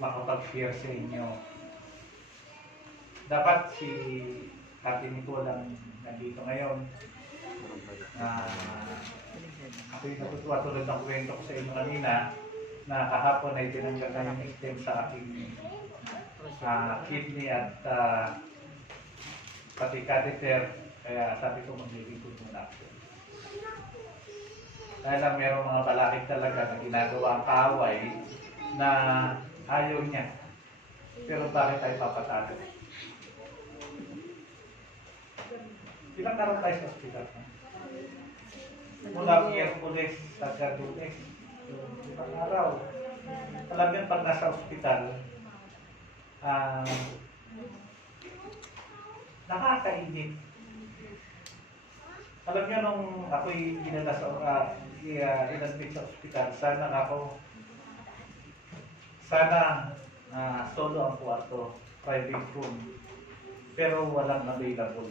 makapag-share sa inyo. Dapat si Ate Nicole lang nandito ngayon. Ako'y natutuwa tulad ng kwento ko sa inyo kanina na kahapon ay tinanggal na yung stem sa aking kidney at pati catheter. Kaya sabi ko maglilipod muna ako. Dahil lang merong mga balakid talaga na ginagawa ang kaaway na ayaw niya. Pero bakit tayo papatalo? Ilang araw tayo sa hospital? Mula Miyerkules sa Lunes. Ilang araw. Alam niyo, pag nasa hospital, nakakainit. Alam niyo, nung ako'y ginala sa inadmit sa hospital, sana solo ang kwarto, private room. Pero walang available.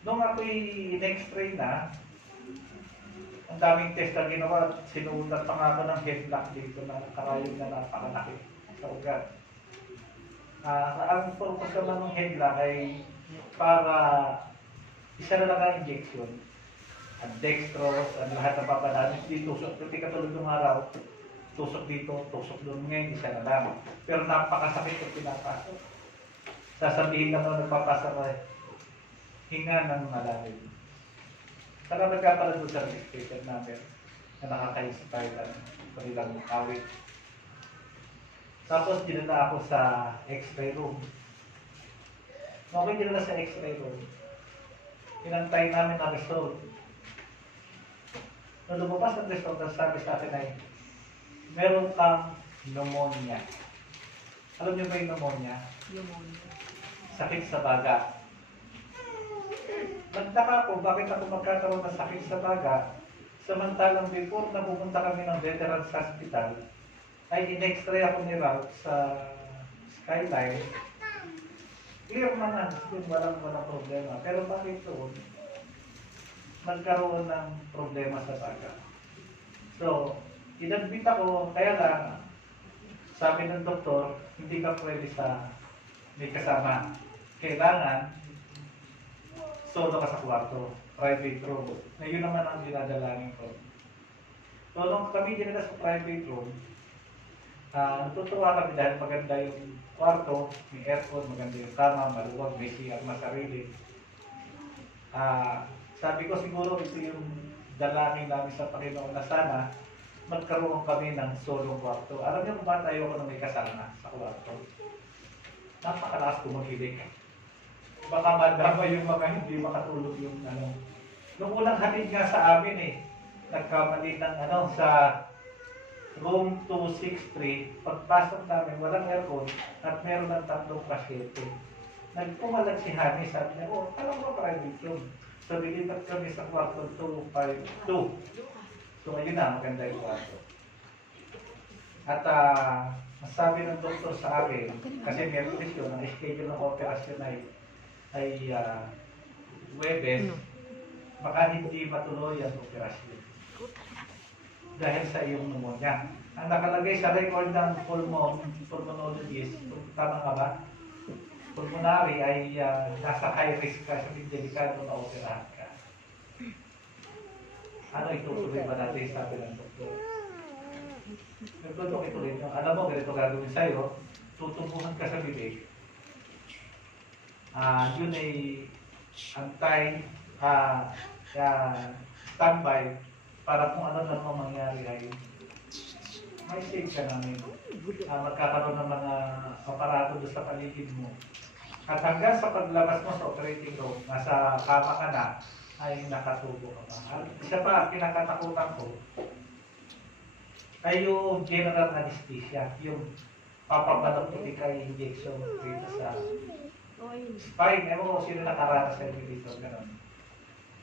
Nung ako'y in-x-ray na, ang daming test na ginawa, sinuulat pa nga ako ng headlock dito na karayom na napakalaki sa ugat. Ang purpose naman ng headlock ay para isa na lang ang injection. Ang dextrose, ang lahat ng papalanin, dito tusok. Kasi katulad ng araw, tusok dito, tusok doon, ngayon, isa na lang. Pero napakasakit yung pinapasok. Sasabihin lang na nagpapasa ko, hinga ng malalim. Saka nagkapala doon sa registration namin na nakaka-inspire ng kanilang awit. Tapos dinala ako sa x-ray room. Okay, dinala sa x-ray room. Inantay namin ang result. Nung lumabas ang result, ang sabi sa akin ay, meron kang pneumonia. Alam niyo ba yung pneumonia? Pneumonia. Sakit sa baga. Nagtaka ko, bakit ako magkakaroon ng sakit sa baga, samantalang before na pumunta kami ng Veterans Hospital, ay in-x-ray ako ni Ralph sa Skyline. Clear naman, walang problema. Pero bakit doon, nagkaroon ng problema sa baga? So, inadmit ako, kaya lang, sabi ng doktor, hindi ka pwede sa may kasama. Kailangan, solo ka sa kwarto, private room. Na yun naman ang dinadalangin ko. So, nung kami dinala sa private room, natutuwa kami dahil maganda yung kwarto, may aircon, maganda yung kama, maluwag, may CR, masarili. Sabi ko siguro ito yung dalangin namin sa Panginoon na sana magkaroon kami ng solo kwarto. Alam niyo kung bakit ayoko na may kasama sa kwarto? Napakalakas kumakilig. Baka madama yung mga hindi makatulog yung ano. Nung unang hatid nga sa amin nagkamali ng sa room 263, pagpasok namin, walang aircon at meron ng 3 pasyente. Nagpumalag si Hani, sabi niya, alam mo private room. So, dilipat kami sa kwarto 252. So, ayun na, maganda yung kwarto. At sabi ng doktor sa akin, kasi meron yun, ang schedule ng operasyon ay Huwebes, baka hindi matuloy ang operasyon dahil sa iyong pneumonia. Ang nakalagay sa record ng pulmonologist, tama ka ba? Pulmonary ay nasa high risk ka, sa delikado na operahan ka. Ano itutuloy ba natin, sabi ng doktor? Nagtutok ituloy nyo. Alam mo, ganito gagawin sa'yo, tutubuhan ka sa bibig. Yun ay antay, standby, para kung ano lang ang mangyari ay may save ka namin. Magkakaroon ng mga aparato doon sa paligid mo. At hanggang sa paglabas mo sa operating room, nasa kama ka na, ay nakatubo ka pa. Isa pa, kinakatakutan ko, ay yung general anesthesia, yung papamalapiti ka injection dito sa spine. Ewan ko sino nakaranas sa inyo dito, gano'n.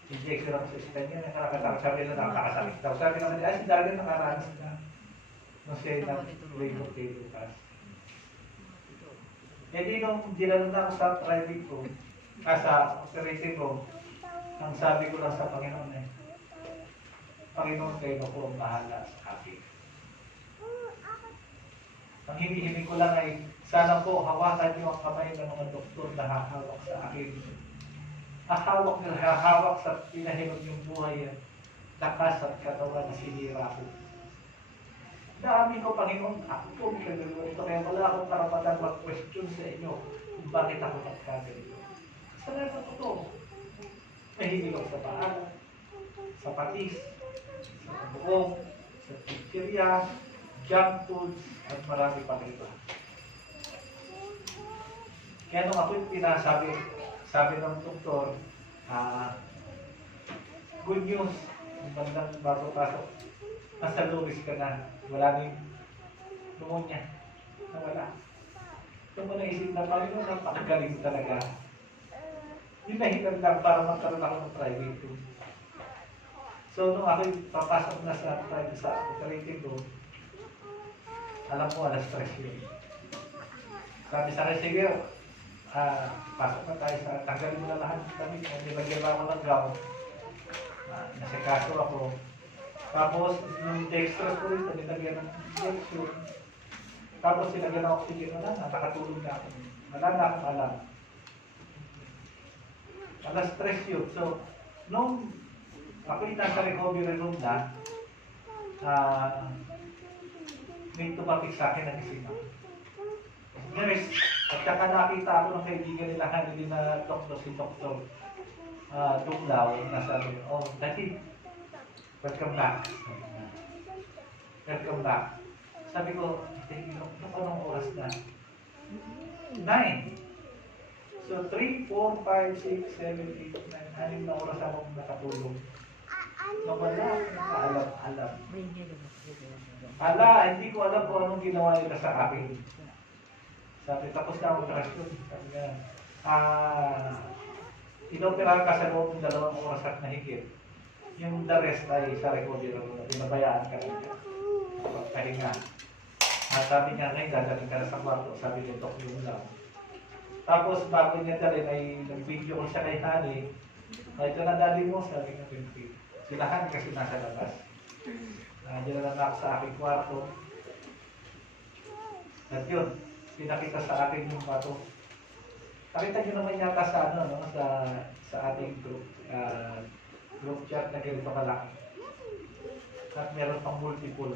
Injection ako sa spine yun, nakakatakot. Sabi na nakakasakit daw. Sabi naman, si Darren nakaranas na. Nung siya na wake of day Lucas. E di nung dinalo na ako sa private room, sa operating room, ang sabi ko lang sa Panginoon Panginoon, kayo na po ang bahala sa akin. Ang hinihiling ko lang ay sana po hawakan niyo ang kamay ng mga doktor na hahawak sa akin. Hahawak sa pinahirap yung buhay at lakas at katawan na sinira ko. Dami ko, Panginoon, ako po may kagagawa ito. Kaya wala akong karapatan mag-question sa inyo kung bakit ako nagkaganito. Kasalanan ko to. Mahilig ako sa paan, sa patis, sa buong, sa pizzeria, junk foods, at marami pang iba. Kaya nung ako'y pinasabi, sabi ng doktor, good news, yung bandang bago pasok, nasa Luis ka na, wala na yung pneumonia, nawala. Ito mo naisip na, Panginoon, napakagaling talaga. Yung nahitan lang para magkaroon ako ng private room. So, nung ako'y papasok na sa private sa operating room, alam mo, alas 3 yun. Sabi sa akin, sige, pasok na tayo sa tanggalin mo na lahat ng damit. Nilagyan ba ako ng gown? Nasikaso ako. Tapos, yung dextrose ko rin, nilagyan ng injection. Tapos, nilagyan ng oxygen na lang, nakatulog na ako. Wala na akong alam. Alas 3 yun. So, nung ako'y nasa recovery room na, may tumapik sa akin na gising ako. Nurse, at saka nakita ako ng kaibigan nila kanili na doktor, si Dr. Duglaw, na sabi, oh, Daddy, welcome back. Welcome back. Sabi ko, anong oras na? 9. So, 3, 4, 5, 6, 7, 8, 9, 6 na oras akong nakatulog. Nawala akong nakaalam-alam. Hindi ko alam kung anong ginawa nila sa akin. Sabi, tapos na ang operasyon. Sabi nga, inoperahan ka sa loob ng 2 oras at nahigit. Yung the rest ay sa recovery room, pinabayaan ka lang. Pagpahinga. Sabi niya, ngayon, dadalhin ka na sa kwarto. Sabi ni Dok yung lang. Tapos, bago niya dalhin, ay nag-video ko siya kay Hani. Ito na dali mo, sabi niya, sila Hani kasi nasa labas. Diyan na ako sa aking kwarto. At yun, pinakita sa akin yung bato. Nakita nyo naman yata sa sa ating group chat na ganito kalaki. At meron pang multiple.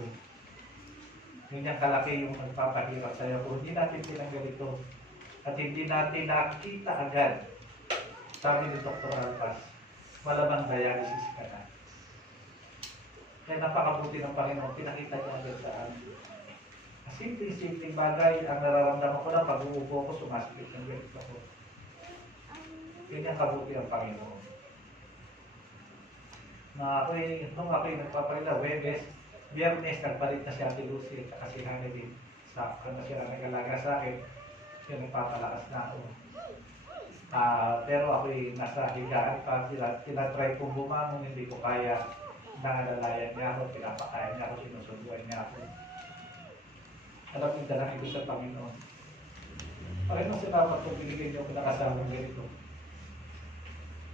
Ganyan kalaki yung magpapahirap sa'yo. Kung hindi natin tinanggal ito at hindi natin nakita agad, sabi ni Dr. Alpas, malamang dialysis ka na. Kaya napakabuti ng Panginoon, pinakita niya agad sa amin. Simpleng bagay ang nararamdaman ko lang pag uupo ko, sumasipit ng ganito ko. Yun yung kabuti ng Panginoon. Nung ako'y nagpapalila, Webes, Biyernes, nagpalit na si Ate Lucy at si Hannah din. Ano sila nag-alaga sa akin, yun nagpapalakas na ako. Pero ako'y nasa higaan pa, tinatry kong bumangon, hindi ko kaya. Nangalalayan niya ako, pinapakain niya ako, sinusunduan niya ako. Alam yung dalang ito sa Panginoon. Panginoon, salamat kung binigay niyo ako nakasamang ganito.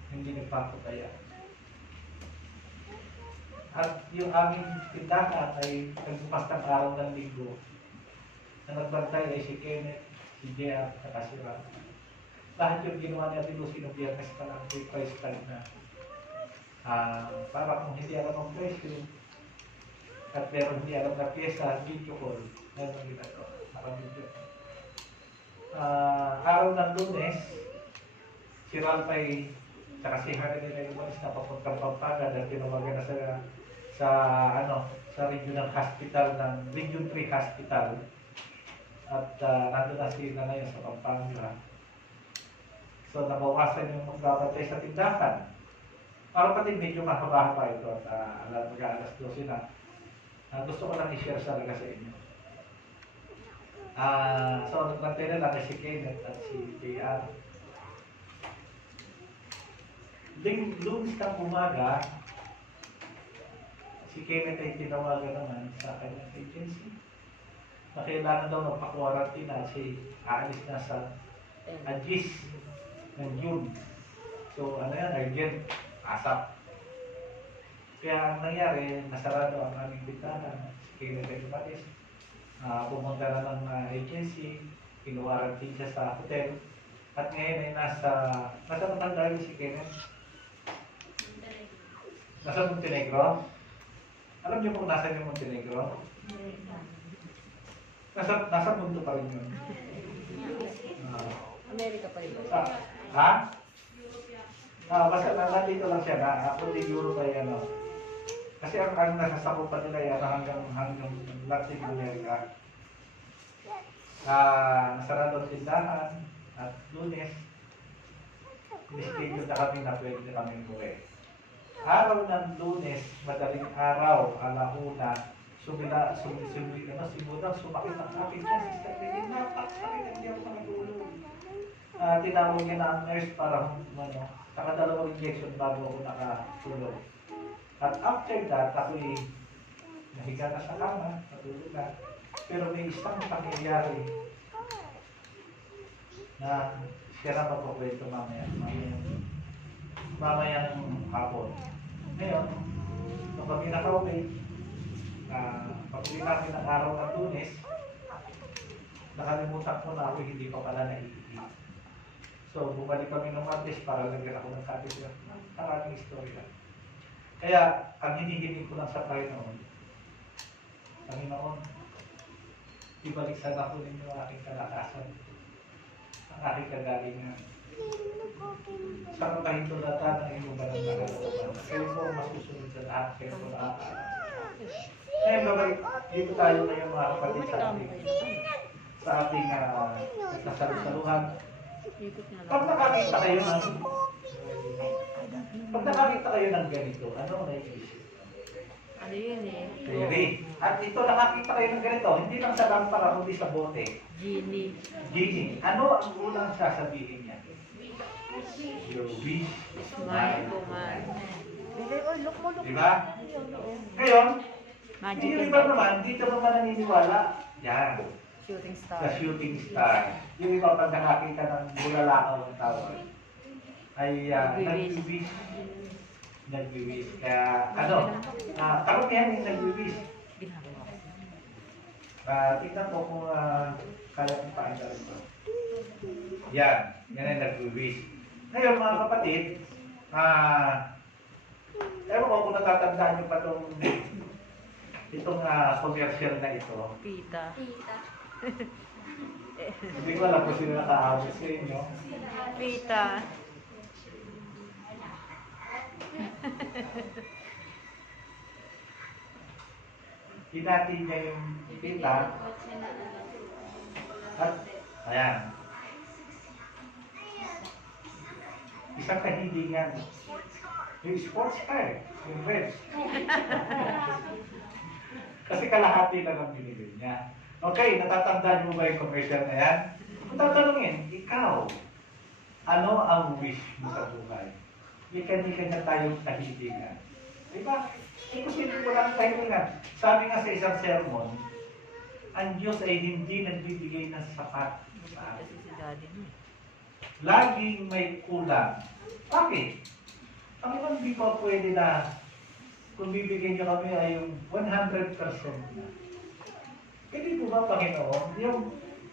Hindi nagpapataya. At yung aming tindahan ay nagbukas ng araw ng linggo. Na nagbantay ay si Kenneth, si Jea, at si Ram. Lahat yung ginawa niya Lucy ng Biyernes pa lang, may price tag na. Para kung hindi alam ang presyo, at meron hindi alam na pyesa, video call, meron ang ginagawa, naka-video. Araw ng Lunes, si Ralph saka si Harry nila umalis na papuntang Pampanga dahil tinawagan na sa regional hospital ng Region 3 Hospital. At nandun na sila ngayon sa Pampanga. So nabawasan yung magbabatay sa tindahan. Para pati medyo mahaba pa ito at mag-alas 12 na. Gusto ko lang i-share talaga sa inyo. So nagbantay na lang si Kenneth at si JR. Lunes ng umaga, si Kenneth ay tinawagan naman sa kanyang agency na kailangan daw magpa-quarantine na si aalis na sa Agis ng June. So ano yan, urgent, asap. Kaya ang nangyari, nasarado ang aming bintana, si Kenneth ay umalis. Pumunta na ng agency, kinuwarantine siya sa hotel. At ngayon ay nasa matanda yun si Kenneth. Nasa Montenegro. Alam niyo kung nasa yung Montenegro? Nasa mundo pa rin yun. Amerika pa rin ba? Ha? Basta nandito lang siya na ako di Europe ay ano. Kasi ang nasasakupan nila yan hanggang Latin America. Nasarado ang tindahan at Lunes, in-schedule na kami na pwede kami umuwi. Araw ng Lunes, madaling araw, alauna, simula sumakit ang aking siya, Sister Lily, napakasakit, hindi ako makatulog. Tinawag niya na ang nurse para nakadalawang injection bago ako nakatulog. At after that, ako'y nahiga na sa kama, natulog na. Pero may isang pangyayari na siya na magpakwento mamayang hapon. Ngayon, nung kami nakauwi, pag-uwi namin ng araw ng Lunes, nakalimutan ko na ako hindi pa pala naiihi. So, bumalik kami ng Martes para lagyan ako ng catheter. Maraming istorya. Kaya, ang hinihiling ko lang sa Panginoon, ibalik sa ako ninyo ang aking kalakasan, ang aking kagalingan. Sa kapahintulatan ng inyong banal na kalooban. Kayo po masusunod sa lahat, kayo po nakakaalam. Ngayon, babalik, dito tayo ngayon mga kapatid sa ating nagsasalusaluhan. Pag nakakita kayo ng ganito, ano ang naiisip? Ano yun eh? Theory. At ito nakakita kayo ng ganito, hindi lang sa lampara, kundi sa bote. Genie. Ano ang unang sasabihin niya? Your wish is mine. Diba? Ngayon, yung iba naman, dito naman naniniwala. Yan. Shooting star. Sa shooting star. Yung iba pag nakakita ng bulalakaw ng tawag, ay nag-wish. Kaya, karamihan yung nag-wish. Tignan ko kung kaya kong paanda rin ko. Yan ay nag-wish. Ngayon mga kapatid, ewan ko kung natatandaan nyo pa itong commercial na ito. Pita. Hindi ko alam kung sino nakaabot sa inyo. Pita. Hinati niya yung pita. At, ayan. Isang kahidingan. Yung sports car, yung red. Kasi kalahati lang ang binili niya. Okay, natatandaan mo ba yung commercial na yan? Kung tatanungin, ikaw, ano ang wish mo sa buhay? May kanya-kanya tayong kahidingan. Diba? Imposible ko lang kahidingan. Sabi nga sa isang sermon, ang Diyos ay hindi nagbibigay ng sapat sa atin. Laging may kulang. Bakit? Panginoon, di ba pwede na kung bibigyan niyo kami ay yung 100% na. Hindi po ba, Panginoon,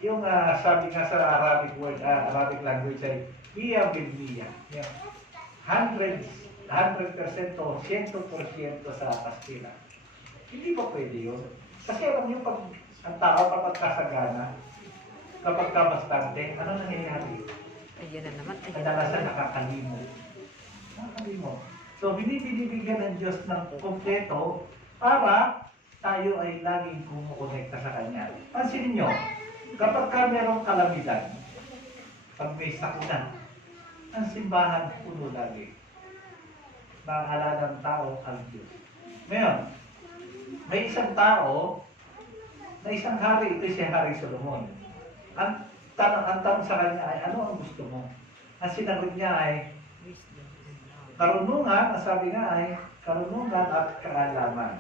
yung sabi nga sa Arabic word, Arabic language ay Mia bil Mia. 100% o 100% sa Kastila. Hindi ba pwede yun? Kasi alam niyo, pag ang tao kapag kasagana, kapag kabastante, ano nangyayari? Ayun na naman. Kadalasan nakakalimot. So, binibigyan ng Diyos ng kompleto para tayo ay laging kumukonekta sa Kanya. Pansinin nyo, kapag ka merong kalamidad, pag may sakunan, ang simbahan puno lagi. Naalala ng tao ang Diyos. Ngayon, may isang tao, na isang hari, ito si Hari Solomon. Ang tanong sa kanya ay, ano ang gusto mo? Ang sinagot niya ay, karunungan, ang sabi nga ay, karunungan at kaalaman.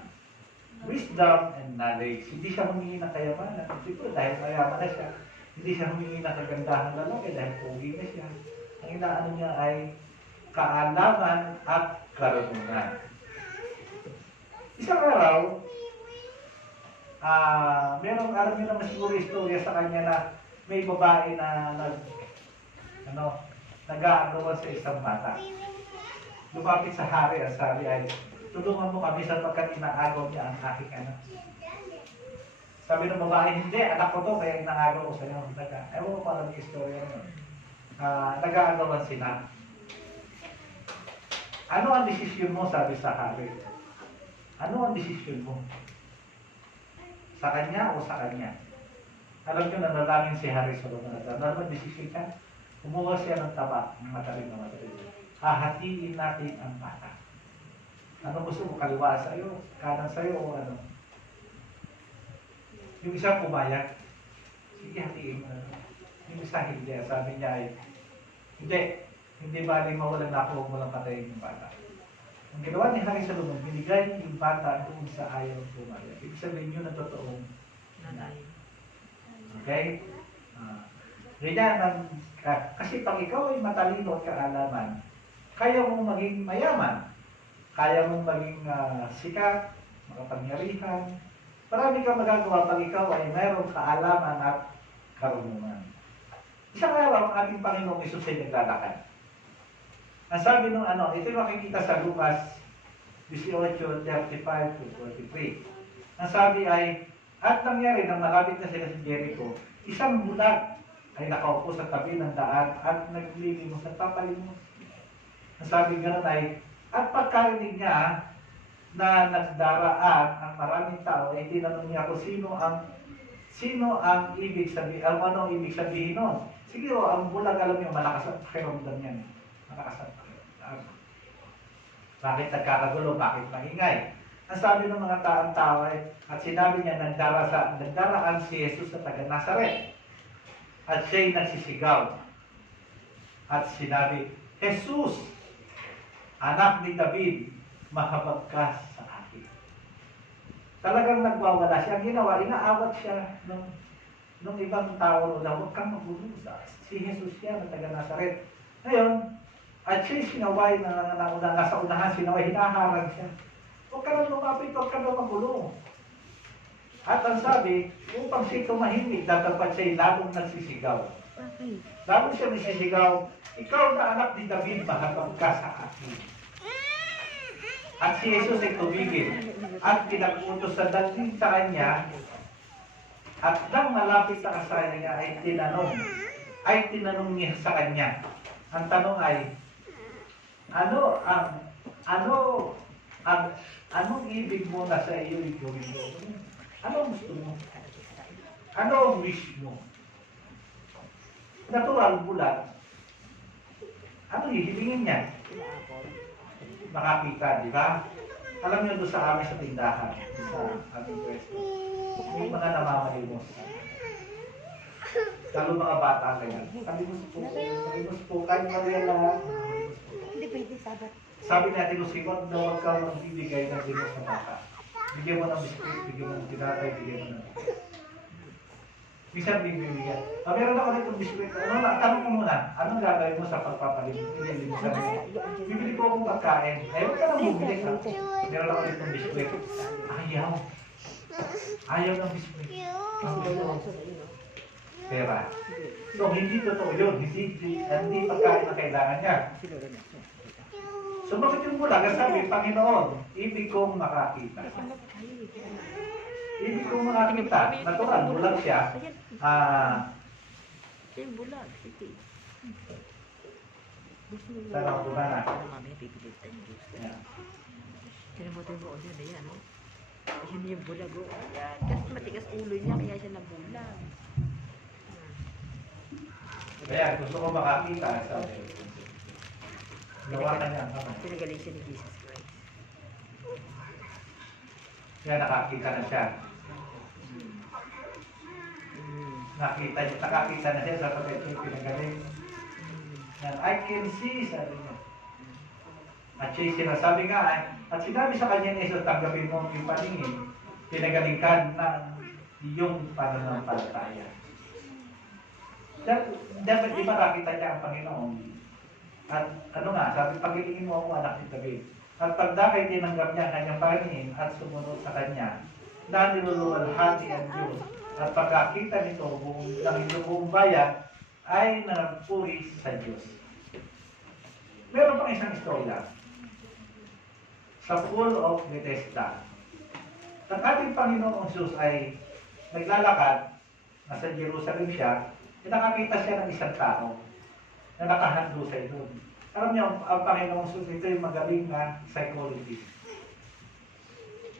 Wisdom and knowledge. Hindi siya humingi ng kayamanan. Siguro dahil mayaman na siya. Hindi siya humingi ng kagandahan ng lalaki dahil pogi na siya. Ang inaano niya ay kaalaman at karunungan. Isang araw, Merong, alam niyo naman siguro istorya sa kanya na may babae na nag-aagawan sa isang bata. Lumapit sa hari, ang sabi ay, tulungan mo kami sapagkat inaagaw niya ang aking anak. Sabi ng babae, hindi, anak ko to, kaya inaagaw ko sa iyo. Ewan ko parang yung istorya mo. Nag-aagawan sila. Ano ang desisyon mo, sabi sa hari? Ano ang desisyon mo? Sa kanya o sa kanya? Alam nyo, nanalangin si Hari Solomon. Ano ang desisyon ka? Kumuha siya ng taba, ng matalim na matalim. Hahatiin natin ang bata. Ano gusto mo? Kaliwa sa iyo? Kanan sa iyo o ano? Yung isa pumayag. Sige, hatiin mo na. Yung isa hindi. Sabi niya ay, hindi baling mawalan na ako, walang patayin yung bata. Ang ginawa ni Hari Solomon, binigay yung bata doon sa ayaw pumayag. Ibig sabihin yun ang totoong nanay. Okay? Ganyan, kasi pag ikaw ay matalino at kaalaman, kaya mong maging mayaman, kaya mong maging sikat, makapangyarihan. Marami kang magagawa pag ikaw ay mayroong kaalaman at karunungan. Isang araw, ang ating Panginoong Isus ay naglalakad. Ang sabi nung ito yung makikita sa Lucas 18:35 to 43. Ang sabi ay, at nangyari nang malapit na sila sa Jericho, isang bulag ay nakaupo sa tabi ng daan at naglilimos at papalimos. Ang sabi gano'n ay, at pagkarinig niya na nagdaraan ang maraming tao, ay tinanong niya kung sino ang ibig sabihin, ano ang ibig sabihin nun. Siguro, ang bulag, alam niyo, malakas ang pakiramdam yan. Malakas ang pakiramdam. Bakit nagkakagulo? Bakit maingay? Ang sabi ng mga tao ay, at sinabi niya, nagdaraan si Jesus sa taga Nazaret. At siya'y nagsisigaw. At sinabi, Jesus, anak ni David, mahabag ka sa akin. Talagang nagwawala siya. Ang ginawa, inaawat siya nung ibang tao na huwag kang magulo. Si Jesus siya na taga Nazaret. Ngayon, at siya'y sinaway nasa unahan, sinaway, hinaharang siya. Huwag ka lang lumapit, huwag ka lang magulo. At ang sabi, upang siya tumahimik, dapat siya'y lalong nagsisigaw. Lalong siya nagsisigaw, ikaw na anak ni David, mahabag ka sa akin. At si Jesus ay tumigil at pinag-utos sa dalhin sa kanya at nang malapit na kasaya niya ay tinanong niya sa kanya. Ang tanong ay, anong ibig mo na sa iyo gawin mo? Ano gusto mo? Ano ang wish mo? Natural bulag. Ano hihilingin niya? Makakita, di ba? Alam niyo doon sa amin sa tindahan, sa aming pwesto, may mga namamalimos. Lalo mga bata ganyan. Kalimos po, kahit Maria lahat. Hindi pwede sabat. Sabi natin, huwag na huwag ka magbibigay ng limos ng bata. Bigyan mo ng biskuit, bigyan mo ng tinatay, bigyan mo ng... Minsan bibigyan. Meron ako nitong biskuit. Tanong mo muna, anong gagawin mo sa pagpapalimos? Ililimusan mo. Bibili ko akong pagkain. Huwag ka nang bumili ka. Meron ako nitong biskuit. Ayaw ng biskuit. Ang gusto. Pera. So, hindi totoo yun. Hindi pagkain na kailangan niya. So, bakit yung bulag? Sabi, Panginoon, ibig kong makakita. Ibig kong makakita. Natural, bulag siya. Yung bulag. Sige. Sarap ko na. Mamaya pipilit tayo. Tinamotoy mo ulit na yan, no? Yun yung bulag, oh. Ayan, kasi matigas ulo niya, kaya siya nabulag. Kaya gusto ko makakita. Sabi. Gawa ka niya ang kamay. Pinagaling siya ni Jesus Christ. Kaya nakakita na siya. Nakakita na siya sa pagkakas pinagaling. I can see, sabi niya. At siya sinasabi nga, at sinabi sa kanya ni Jesus, tanggapin mo yung paningin, pinagaling ka ng iyong pananampalataya. Dapat di ba nakita niya ang Panginoon? At sabi, pagilingin mo ako anak ni David. At pagdakay tinanggap niya ang kanyang paningin at sumunod sa kanya, na niluluwalhati ang Diyos. At pagkakita nito ng buong bayan ay nagpuri sa Diyos. Meron pang isang istorya sa Pool of Bethesda. Ang ating Panginoong Jesus ay naglalakad, nasa Jerusalem siya, nakakita siya ng isang tao na nakahandusay doon. Alam niyo, ang Panginoong Jesus, ito yung magaling na psychologist.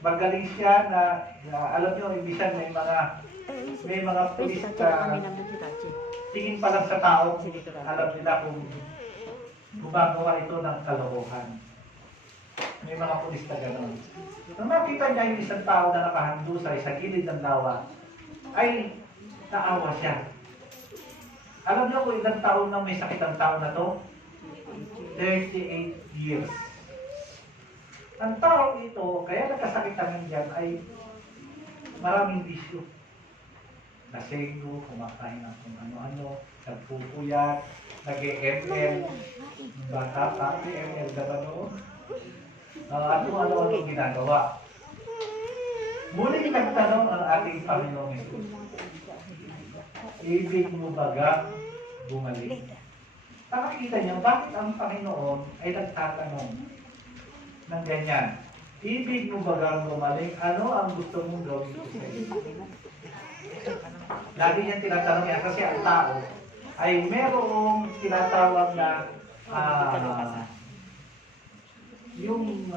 Magaling siya na alam niyo, ibisan may mga pulis na tingin pa lang sa tao, alam nila kung gumagawa ito ng kalokohan. May mga pulis na gano'n. Nung makita niya yung isang tao na nakahandusay sa gilid ng lawa, ay naawa siya. Alam niyo kung ilang taon na may sakit ang tao na to? 38 years. Ang tao ito, kaya nagkasakit namin dyan, ay maraming bisyo. Nasego, kumakain ng kung ano-ano, nagpupuyat, nag-ML, bata pa, ML na ba noon? At kung ano-ano ginagawa. Muling nagtanong ang ating Panginoong Jesus, ibig mo baga bumalik? Nakakita niyo, bakit ang Panginoon ay nagtatanong ng ganyan? Ibig mo bagang bumalik? Ano ang gusto mong gawin ko sa iyo? Lagi niyang tinatanong yan kasi ang tao ay merong tinatawag na yung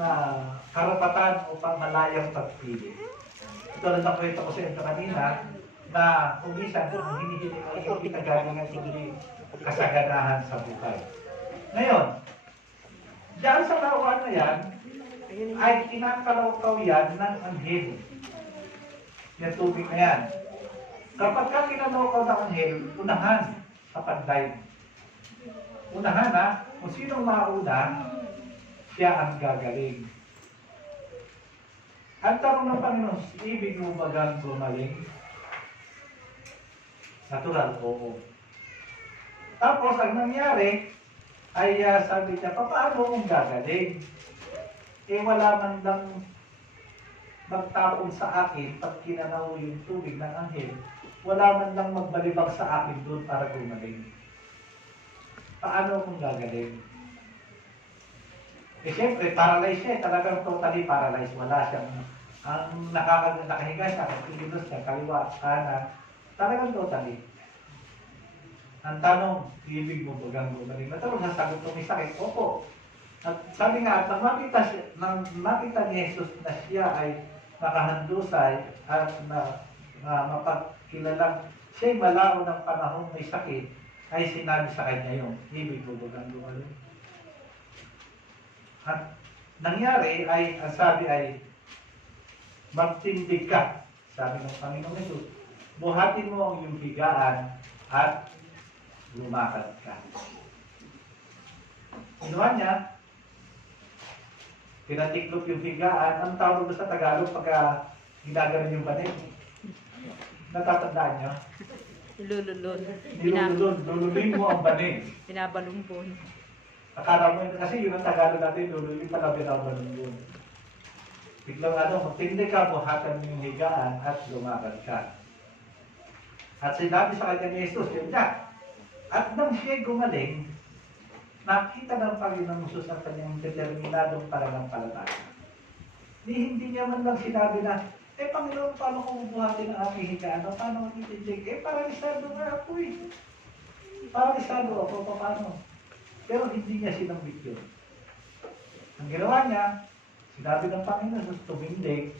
karapatan o pamalayang pagpili. Ito na nakwento ko sa inyo kanina na kung minsan hindi kita gagawin sige kasaganahan sa buhay. Ngayon, diyan sa lawan na yan, ay kinakalaw-kaw yan ng anghel. Yung tubig na yan. Kapag ka kinalawkaw ng anghel, unahan sa pagdive. Unahan ha, kung sinong mauna, siya ang gagaling. Ang tanong ng Panginoon, ibig mo bagang gumaling? Natural, oo. Tapos, ang nangyari, ay sabi niya, paano kung gagaling? Eh, wala man lang magtapon sa akin pag kinanaw yung tubig ng anghel. Wala man lang magbalibag sa akin doon para gumaling. Paano kung gagaling? Eh, siyempre, paralyzed siya. Talagang totally paralyzed. Wala siyang, ang nakahiga siya, kilos niya, kaliwa, kanan. Talagang totally. Ang tanong, ibig mo bagang gumaling? Matulog sa sagot kung may sakit, opo. At sabi nga, nang makita ni Jesus na siya ay nakahandusay at mapagkilalang siya'y malao ng panahon may sakit, ay sinabi sa kanya yung ibig mo bagang gumaling? At nangyari ay, ang sabi ay, magtindig ka, sabi ng Panginoong Jesus, buhatin mo ang iyong higaan at lumakad ka. Ginawa niya, pinatiklop yung higaan. Ang tawag sa Tagalog pagka ginaganon yung banig. Natatandaan niyo? Nilululun. Lululin mo ang banig. Pinabalumbon. Akala mo, kasi yun ang Tagalog natin, lululin pala binabalumbon. Biglang magtindig ka, buhatan mo yung higaan at lumakad ka. At sinabi sa kanya ni Jesus, yun niya. At nang siya'y gumaling, nakita ng Panginoong Jesus ang kanyang determinadong pananampalataya. Hindi niya man lang sinabi na, Panginoon, paano kung buhatin ang aking higaan? Paano matitindig? Paralisado nga ako eh. Paralisado ako, paano? Pero hindi niya sinambit yun. Ang ginawa niya, sinabi ng Panginoon Jesus, tumindig,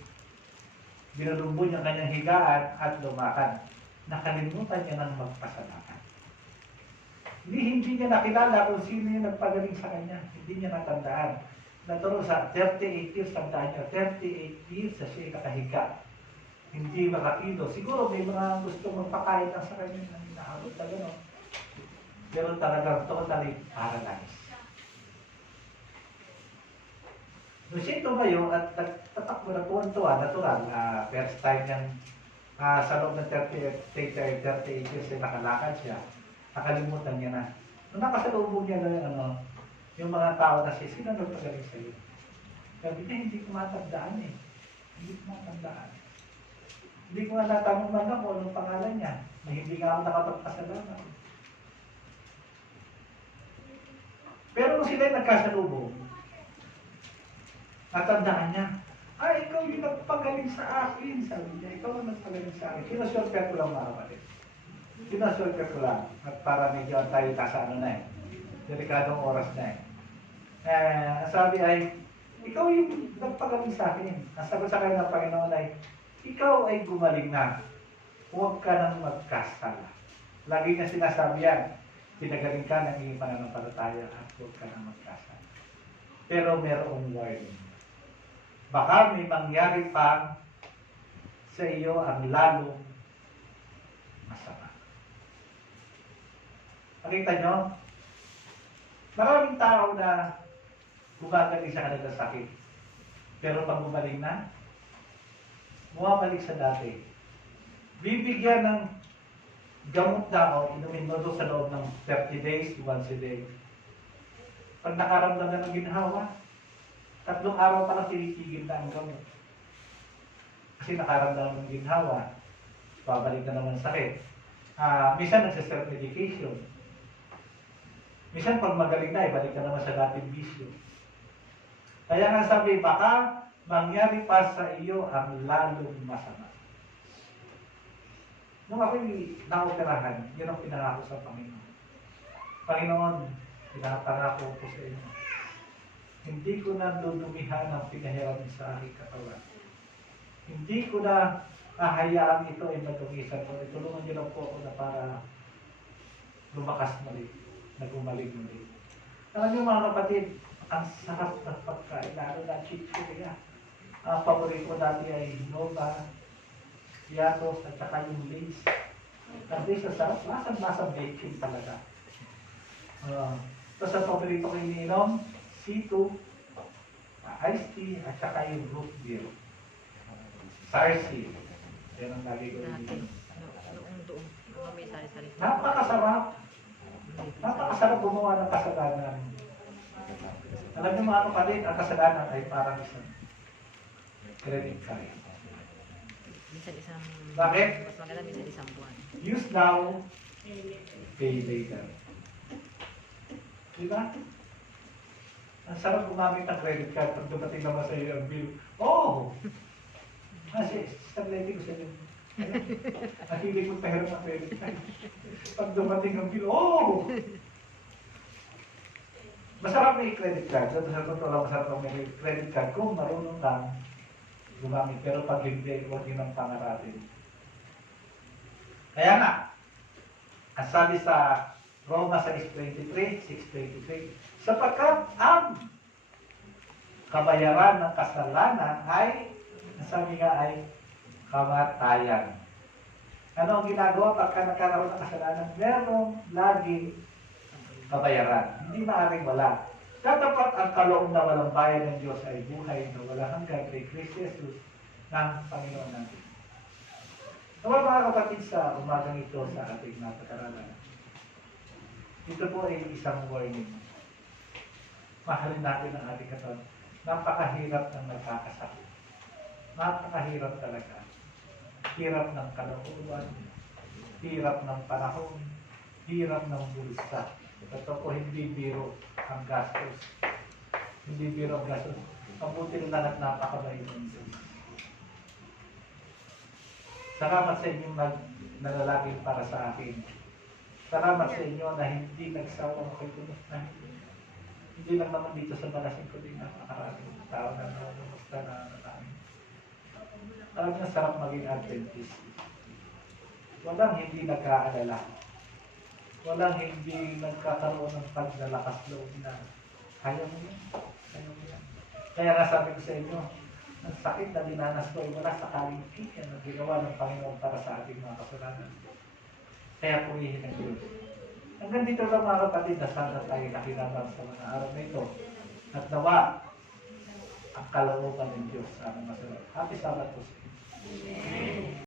binalumbo niya kanyang higaan at lumakad. Nakalimutan niya ng magpasalamat. Hindi niya nakilala kung sino yung nagpagaling sa kanya. Hindi niya natandaan. Naturo sa 38 years, tandaan niya, 38 years sa siya nakahiga. Hindi makakilo. Siguro may mga gusto magpakain lang sa kanya na hinahabot na gano'n. Pero talagang totally paralyzed. Nung siya tumayo at tatakbo na tuwan-tuwa, natural, first time niyang sa loob ng 38 years ay nakalakad siya. Nakalimutan niya na. Nung nakasalubong niya na yung mga tao na siya, sino nagpagaling sa iyo? Sabi niya, hindi ko matandaan eh. Hindi ko matandaan. Hindi ko nga natanong man ako anong pangalan niya. Na hindi nga ako nakapagpasalamat. Pero nung sila nagkasalubong, natandaan niya, ay, ikaw yung nagpagaling sa akin. Sabi niya, ikaw ang nagpagaling sa akin. Sinushortcut ko lang mga kapatid. Sinushortcut ko lang. At para medyo tayo sa ano na eh. Delikadong oras na eh. Sabi ay, ikaw yung nagpagaling sa akin. Ang sagot sa kanya ng Panginoon ay, ikaw ay gumaling na. Huwag ka nang magkasala. Lagi niya sinasabi yan, pinagaling ka ng iyong pananampalataya at huwag ka nang magkasala. Pero merong warning. Baka may mangyari pa sa iyo ang lalong masama. Nakita nyo? Maraming tao na gumagaling sa kanilang sakit. Pero pag gumaling na, bumabalik sa dati. Bibigyan ng gamot daw, inumin mo doon sa loob ng 30 days, once a day. Pag nakaramdam na ng ginhawa, 3 araw pa lang tinitigil na ang gamot. Kasi nakaramdam ng ginhawa, babalik na naman sakit. Minsan nagsa-self-medication. Minsan pag magaling na, ibalik na naman sa dating bisyo. Kaya nga sabi, baka mangyari pa sa iyo ang lalong masama. Nung ako'y naoperahan, yun ang pinangako sa Panginoon. Panginoon, pinapangako ko sa inyo. Hindi ko na dudumihan ang pinahiram sa aking katawan. Hindi ko na hahayaan ito ay madumisan ko. Itulungan niyo lang po ako na para lumakas muli, na gumaling muli. Alam niyo mga kapatid, ang sarap ng pagkain, lalo na chichirya. Ang paborito dati ay Nova, Yatos, at saka yung Lays. Ang Lays sa sarap, lasang-lasang bacon talaga. Tapos ang paborito ko iniinom, C2, iced tea, at saka yung root beer. Sarsi. Yan ang lagi ko Dati, iniinom. noong doon, noong may sari-sari. Napakasarap. Napakasarap gumawa ng kasalanan. Alam niyo mga kapatid, ang kasalanan ay parang isang credit card. Minsan isang... Bakit? Mas maganda minsan isang buwan. Use now, pay later. Diba? Ang sarap gumamit ng credit card pag dumating naman sa iyo ang bill. Oh! Kasi, stability ko sa iyo. At hindi ko pahiram ng credit card. Pag dumating ang bill, oh! Masarap may credit card. Sa totoo lang, masarap may credit card kung marunong kang gumamit. Pero pag hindi, huwag yun ang pangarapin. Kaya nga, ang sabi sa Roma 6:23, sapagkat ang kabayaran ng kasalanan ay, ang sabi nga ay, kamatayan. Ano ang ginagawa pagka nagkakaroon ng kasalanan? Merong laging kabayaran. Hindi maaaring wala. Tatapat ang kaloob na walang bayan ng Diyos ay buhay na wala hanggang kay Kristo Jesus ng Panginoon natin. Nawa mga kapatid sa umagang ito sa ating napag-aralan. Ito po ay isang warning. Mahalin natin ang ating katawan. Napakahirap ng nagkakasakit. Napakahirap talaga. Hirap ng kalooban, hirap ng panahon, hirap ng bulsa. Ito po hindi biro ang gastos. Hindi biro ang gastos. Mabuti lang at napakabait ng Diyos. Salamat sa inyong nalalagin para sa akin. Salamat sa inyo na hindi nagsawang kayo kumustahin. Hindi lang naman dito sa Balasing ko din napakaraming tao na namumusta na namin. Alam niyo, sarap maging Adventist. Walang hindi nagkaalala. Walang hindi nagkakaroon ng paglalakas loob na kaya mo yan. Kaya mo yan. Kaya nga sabi ko sa inyo, ang sakit na dinanas ko ay wala sa kalimpikan na ginawa ng Panginoon para sa ating mga kasalanan. Kaya purihin ang Diyos. Hanggang dito lang mga kapatid, na sana tayo nakinabang sa mga araw na ito. At nawa ang kalooban ng Diyos sa aming masarap. Happy Sabbath po sa inyo.